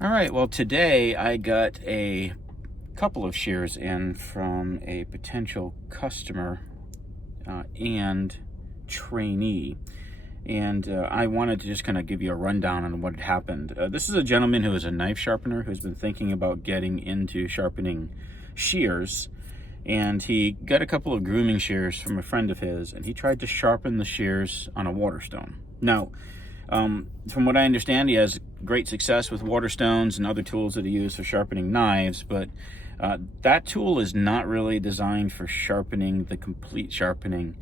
All right, well, today I got a couple of shears in from a potential customer and trainee. And I wanted to just kind of give you a rundown on what had happened. This is a gentleman who is a knife sharpener who's been thinking about getting into sharpening shears. And he got a couple of grooming shears from a friend of his, and he tried to sharpen the shears on a Waterstone. Now, from what I understand, he has great success with Waterstones and other tools that he uses for sharpening knives, but that tool is not really designed for sharpening the complete sharpening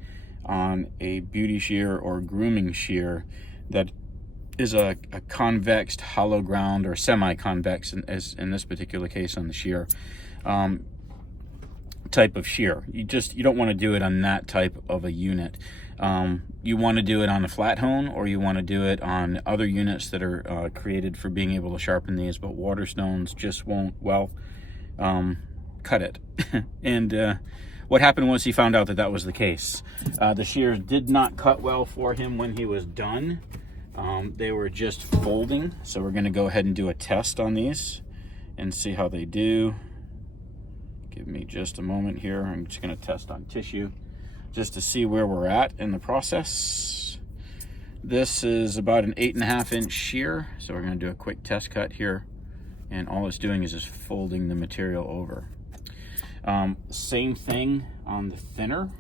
on a beauty shear or grooming shear that is a convex, hollow ground, or semi-convex, as in this particular case on the shear, type of shear. You don't want to do it on that type of a unit. You want to do it on a flat hone, or you want to do it on other units that are created for being able to sharpen these, but Waterstones just won't, well, cut it. And what happened was he found out that that was the case. The shears did not cut well for him when he was done. They were just folding, so we're going to go ahead and do a test on these and see how they do. Give me just a moment here. I'm just going to test on tissue just to see where we're at in the process. This is about an 8.5 inch shear, so we're going to do a quick test cut here, and all it's doing is just folding the material over. Same thing on the thinner,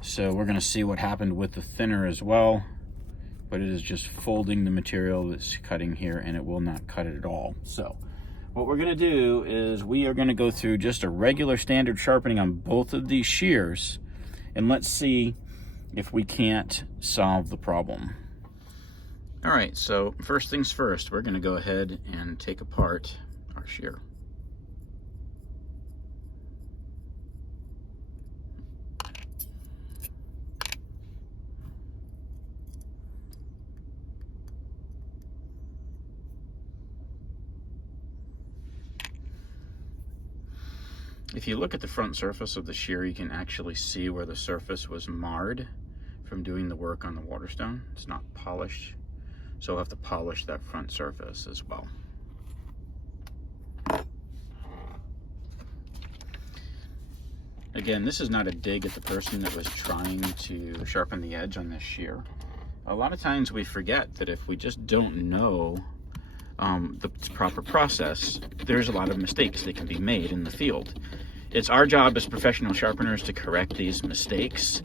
so we're going to see what happened with the thinner as well, but it is just folding the material that's cutting here, and it will not cut it at all. So what we're going to do is we are going to go through just a regular standard sharpening on both of these shears, and let's see if we can't solve the problem. All right, so first things first, we're going to go ahead and take apart our shear. If you look at the front surface of the shear, you can actually see where the surface was marred from doing the work on the Waterstone. It's not polished, so we'll have to polish that front surface as well. Again, this is not a dig at the person that was trying to sharpen the edge on this shear. A lot of times we forget that if we just don't know the proper process, there's a lot of mistakes that can be made in the field. It's our job as professional sharpeners to correct these mistakes.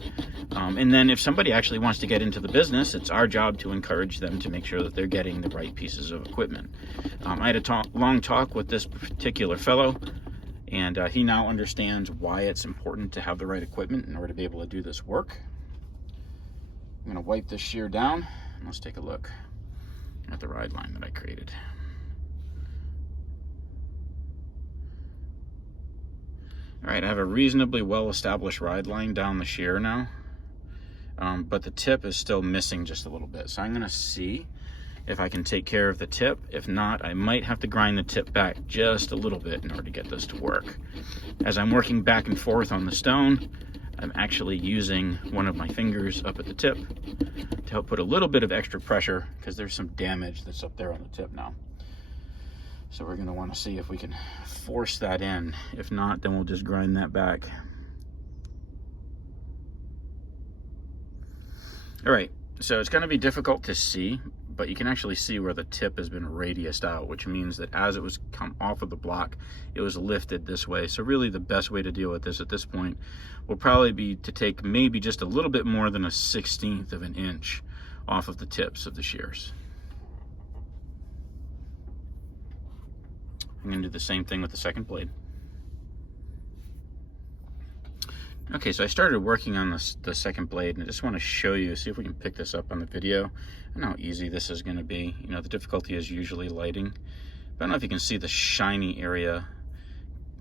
And then if somebody actually wants to get into the business, it's our job to encourage them to make sure that they're getting the right pieces of equipment. I had a long talk with this particular fellow, and he now understands why it's important to have the right equipment in order to be able to do this work. I'm going to wipe this shear down, and let's take a look at the ride line that I created. All right, I have a reasonably well-established ride line down the shear now, but the tip is still missing just a little bit. So I'm going to see if I can take care of the tip. If not, I might have to grind the tip back just a little bit in order to get this to work. As I'm working back and forth on the stone, I'm actually using one of my fingers up at the tip to help put a little bit of extra pressure, because there's some damage that's up there on the tip now. So we're going to want to see if we can force that in. If not, then we'll just grind that back. All right, so it's going to be difficult to see, but you can actually see where the tip has been radiused out, which means that as it was come off of the block, it was lifted this way. So really the best way to deal with this at this point will probably be to take maybe just a little bit more than 1/16 of an inch off of the tips of the shears. I'm going to do the same thing with the second blade. Okay, so I started working on the second blade, and I just want to show you, see if we can pick this up on the video, and how easy this is going to be. You know, the difficulty is usually lighting. But I don't know if you can see the shiny area.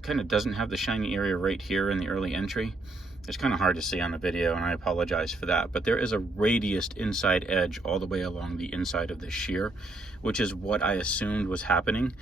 Kind of doesn't have the shiny area right here in the early entry. It's kind of hard to see on the video, and I apologize for that, but there is a radiused inside edge all the way along the inside of the shear, which is what I assumed was happening.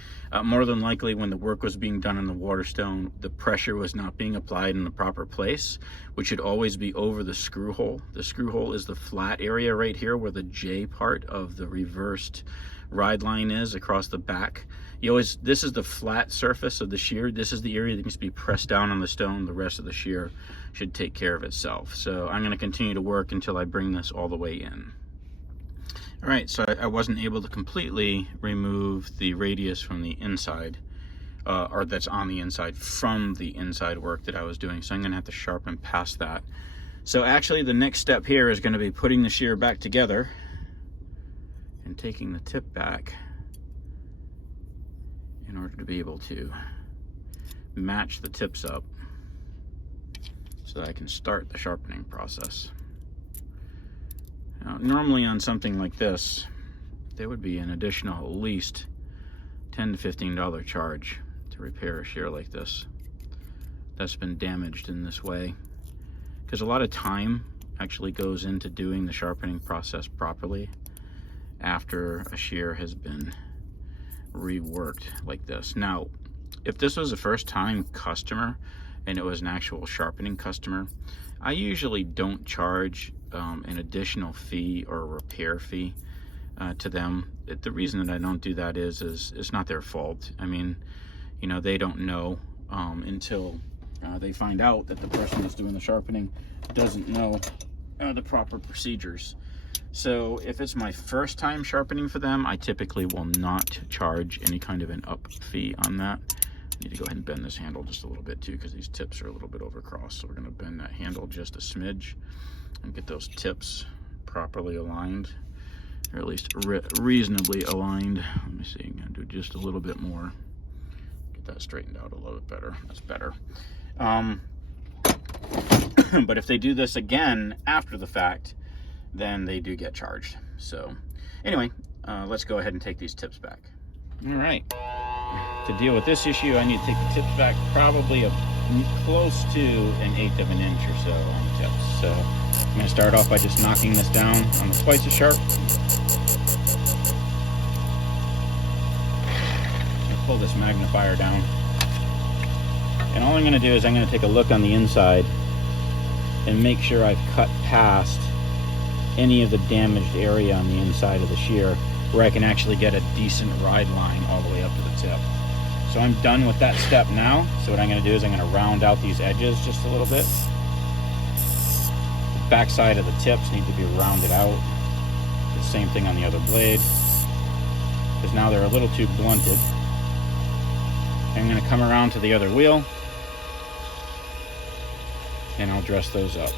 More than likely, when the work was being done on the Waterstone, the pressure was not being applied in the proper place, which should always be over the screw hole. The screw hole is the flat area right here where the J part of the reversed ride line is across the back. This is the flat surface of the shear. This is the area that needs to be pressed down on the stone. The rest of the shear should take care of itself. So I'm going to continue to work until I bring this all the way in. All right, so I wasn't able to completely remove the radius from the inside, or that's on the inside, from the inside work that I was doing. So I'm going to have to sharpen past that. So actually the next step here is going to be putting the shear back together and taking the tip back in order to be able to match the tips up so that I can start the sharpening process. Now, normally on something like this, there would be an additional at least $10 to $15 charge to repair a shear like this that's been damaged in this way, because a lot of time actually goes into doing the sharpening process properly after a shear has been reworked like this. Now, if this was a first-time customer and it was an actual sharpening customer, I usually don't charge an additional fee or a repair fee to them. The reason that I don't do that is it's not their fault. I mean, you know, they don't know until they find out that the person that's doing the sharpening doesn't know the proper procedures. So if it's my first time sharpening for them, I typically will not charge any kind of an up fee on that. I need to go ahead and bend this handle just a little bit too, because these tips are a little bit overcrossed. So we're going to bend that handle just a smidge and get those tips properly aligned, or at least reasonably aligned. Let me see, I'm going to do just a little bit more. Get that straightened out a little bit better. That's better. But if they do this again after the fact, then they do get charged. So anyway, let's go ahead and take these tips back. All right, to deal with this issue, I need to take the tips back probably close to 1/8 of an inch or so on the tips. So I'm going to start off by just knocking this down on the twice as sharp. Pull this magnifier down, and all I'm going to do is I'm going to take a look on the inside and make sure I've cut past any of the damaged area on the inside of the shear, where I can actually get a decent ride line all the way up to the tip. So I'm done with that step now. So what I'm going to do is I'm going to round out these edges just a little bit. The back side of the tips need to be rounded out. The same thing on the other blade, because now they're a little too blunted. I'm going to come around to the other wheel and I'll dress those up.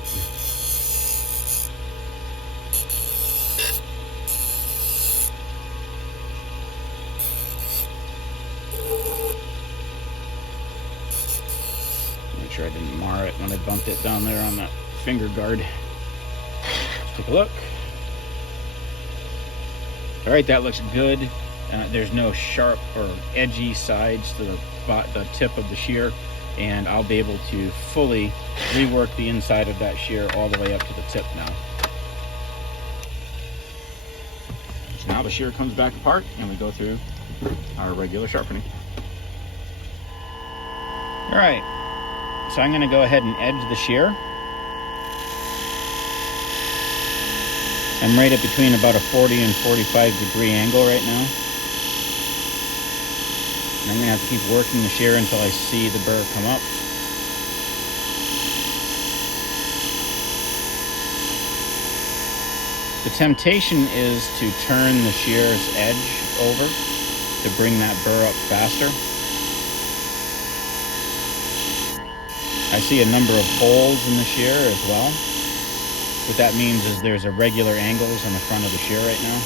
Make sure I didn't mar it when I bumped it down there on that finger guard. Let's take a look. All right, that looks good. There's no sharp or edgy sides to the tip of the shear, and I'll be able to fully rework the inside of that shear all the way up to the tip now. So now the shear comes back apart and we go through our regular sharpening. All right, so I'm going to go ahead and edge the shear. I'm right at between about a 40 and 45 degree angle right now. And I'm going to have to keep working the shear until I see the burr come up. The temptation is to turn the shear's edge over to bring that burr up faster. I see a number of holes in the shear as well. What that means is there's irregular angles on the front of the shear right now.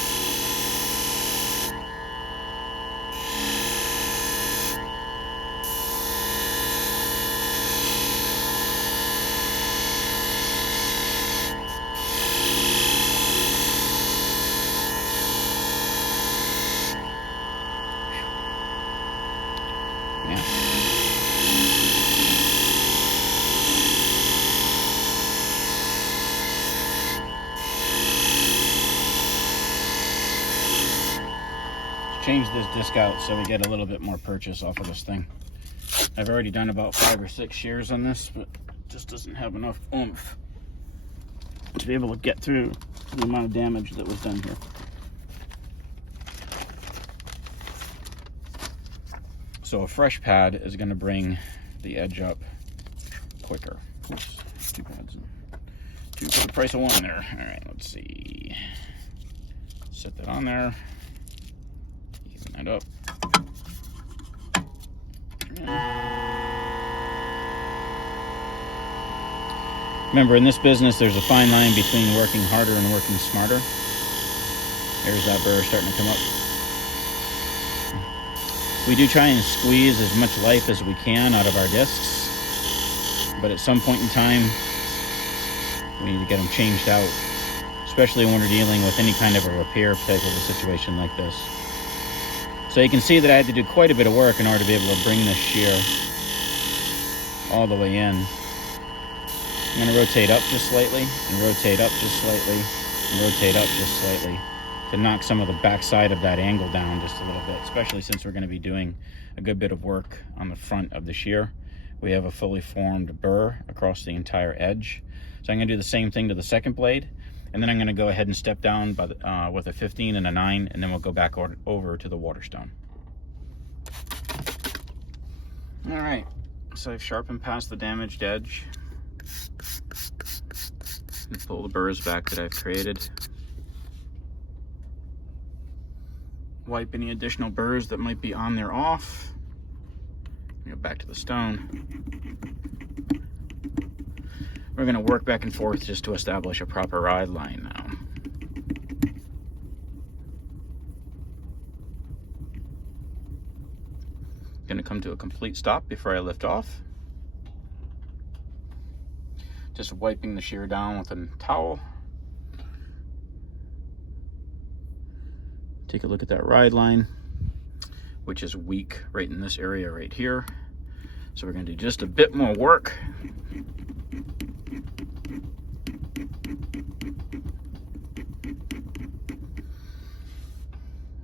change this disc out so we get a little bit more purchase off of this thing. I've already done about 5 or 6 shears on this, but it just doesn't have enough oomph to be able to get through the amount of damage that was done here. So a fresh pad is going to bring the edge up quicker. Oops, 2 pads. 2 for the price of 1 there. All right, let's see. Set that on there. Even that up. Remember, in this business, there's a fine line between working harder and working smarter. There's that burr starting to come up. We do try and squeeze as much life as we can out of our discs, but at some point in time, we need to get them changed out, especially when we're dealing with any kind of a repair type of a situation like this. So you can see that I had to do quite a bit of work in order to be able to bring this shear all the way in. I'm going to rotate up just slightly, and rotate up just slightly, and rotate up just slightly to knock some of the backside of that angle down just a little bit, especially since we're going to be doing a good bit of work on the front of the shear. We have a fully formed burr across the entire edge. So I'm going to do the same thing to the second blade, and then I'm going to go ahead and step down by the, with a 15 and a 9, and then we'll go back over to the waterstone. All right, so I've sharpened past the damaged edge. And pull the burrs back that I've created. Wipe any additional burrs that might be on there off. Go back to the stone. We're going to work back and forth just to establish a proper ride line now. Going to come to a complete stop before I lift off. Just wiping the shear down with a towel. Take a look at that ride line, which is weak right in this area right here. So we're going to do just a bit more work.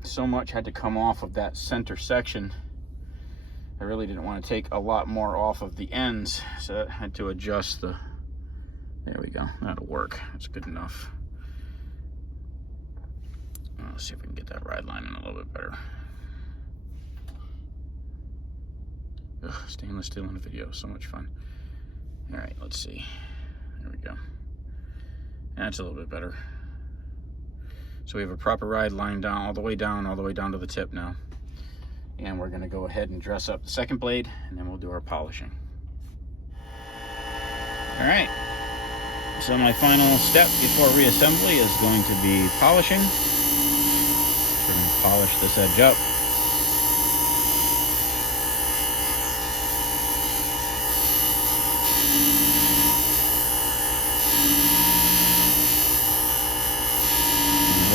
So much had to come off of that center section. I really didn't want to take a lot more off of the ends, so I had to adjust the... There we go, that'll work, that's good enough. Let's see if we can get that ride line in a little bit better. Ugh, stainless steel in the video, so much fun. All right, let's see, there we go. That's a little bit better. So we have a proper ride line down, all the way down to the tip now. And we're gonna go ahead and dress up the second blade, and then we'll do our polishing. All right. So my final step before reassembly is going to be polishing. We're going to polish this edge up.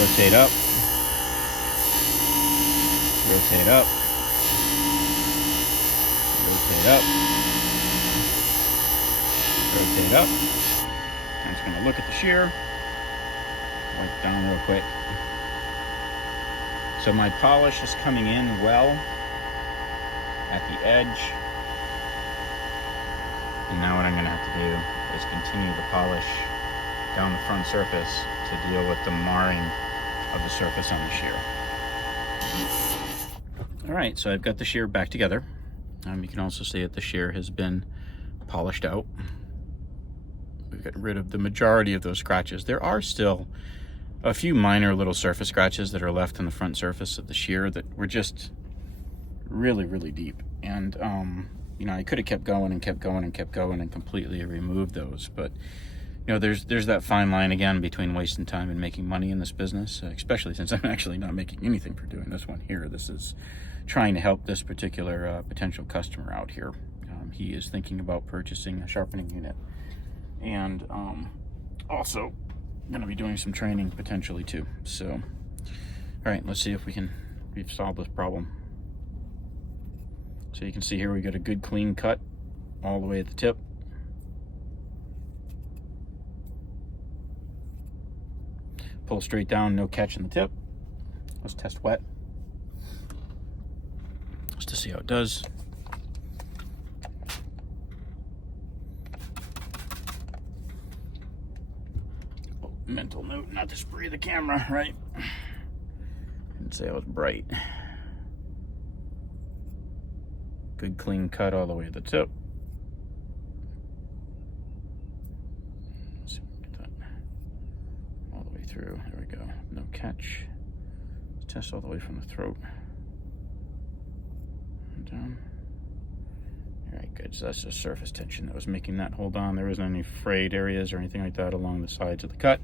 Rotate up. Rotate up. Rotate up. Rotate up. I'm just going to look at the shear, wipe down real quick. So my polish is coming in well at the edge. And now what I'm going to have to do is continue to polish down the front surface to deal with the marring of the surface on the shear. All right, so I've got the shear back together. You can also see that the shear has been polished out. We've got rid of the majority of those scratches. There are still a few minor little surface scratches that are left on the front surface of the shear that were just really, really deep. And, you know, I could have kept going and kept going and kept going and completely removed those. But, you know, there's that fine line again between wasting time and making money in this business, especially since I'm actually not making anything for doing this one here. This is trying to help this particular potential customer out here. He is thinking about purchasing a sharpening unit. And also going to be doing some training potentially too. So, all right, let's see if we've solved this problem. So you can see here we got a good clean cut all the way at the tip. Pull straight down, no catch in the tip. Let's test wet. just to see how it does. Oh, mental note not to spray the camera, right? Didn't say I was bright. Good clean cut all the way to the tip. Let's see if we can get that all the way through. There we go. No catch. Let's test all the way from the throat. And down. All right, good. So that's just surface tension that was making that hold on. There isn't any frayed areas or anything like that along the sides of the cut.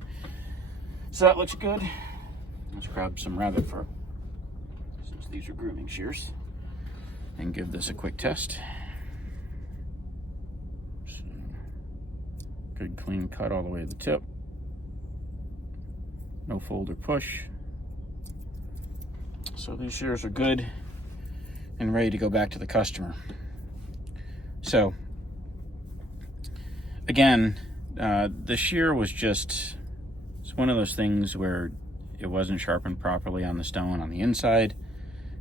So that looks good. Let's grab some rabbit fur, since these are grooming shears, and give this a quick test. So, good clean cut all the way to the tip. No fold or push. So these shears are good and ready to go back to the customer. So again, the shear was just, it's one of those things where it wasn't sharpened properly on the stone on the inside.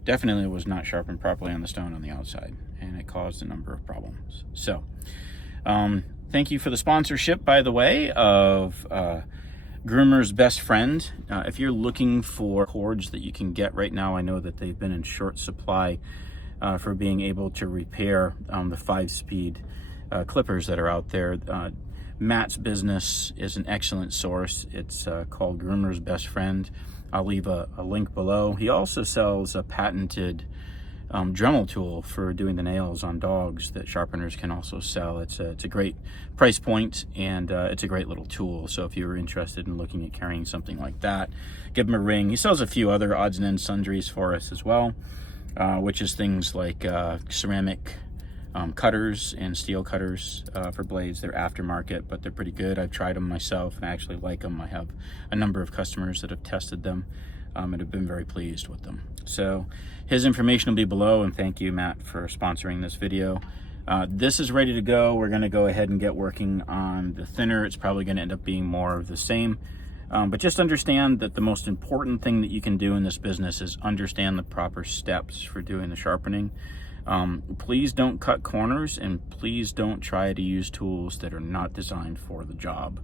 Definitely was not sharpened properly on the stone on the outside, and it caused a number of problems. So thank you for the sponsorship, by the way, of Groomer's Best Friend. If you're looking for cords that you can get right now, I know that they've been in short supply for being able to repair the 5-speed clippers that are out there. Matt's business is an excellent source. It's called Groomer's Best Friend. I'll leave a link below. He also sells a patented Dremel tool for doing the nails on dogs that sharpeners can also sell. It's a great price point, and it's a great little tool. So if you were interested in looking at carrying something like that, give him a ring. He sells a few other odds and ends sundries for us as well, which is things like ceramic cutters and steel cutters for blades. They're aftermarket, but they're pretty good. I've tried them myself and I actually like them. I have a number of customers that have tested them and have been very pleased with them. So his information will be below, and thank you, Matt, for sponsoring this video. This is ready to go. We're going to go ahead and get working on the thinner. It's probably going to end up being more of the same. But just understand that the most important thing that you can do in this business is understand the proper steps for doing the sharpening. Please don't cut corners, and please don't try to use tools that are not designed for the job.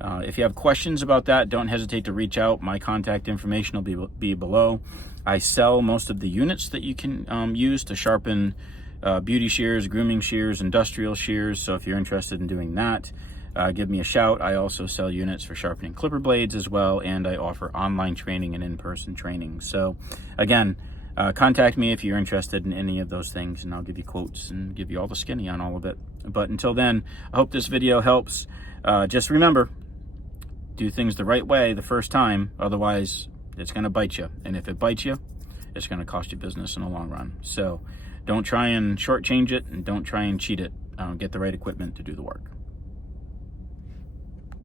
If you have questions about that, don't hesitate to reach out. My contact information will be below. I sell most of the units that you can use to sharpen beauty shears, grooming shears, industrial shears. So if you're interested in doing that, give me a shout. I also sell units for sharpening clipper blades as well, and I offer online training and in-person training. So again, contact me if you're interested in any of those things, and I'll give you quotes and give you all the skinny on all of it. But until then, I hope this video helps. Just remember, do things the right way the first time, otherwise it's going to bite you. And if it bites you, it's going to cost you business in the long run. So don't try and shortchange it, and don't try and cheat it. Get the right equipment to do the work.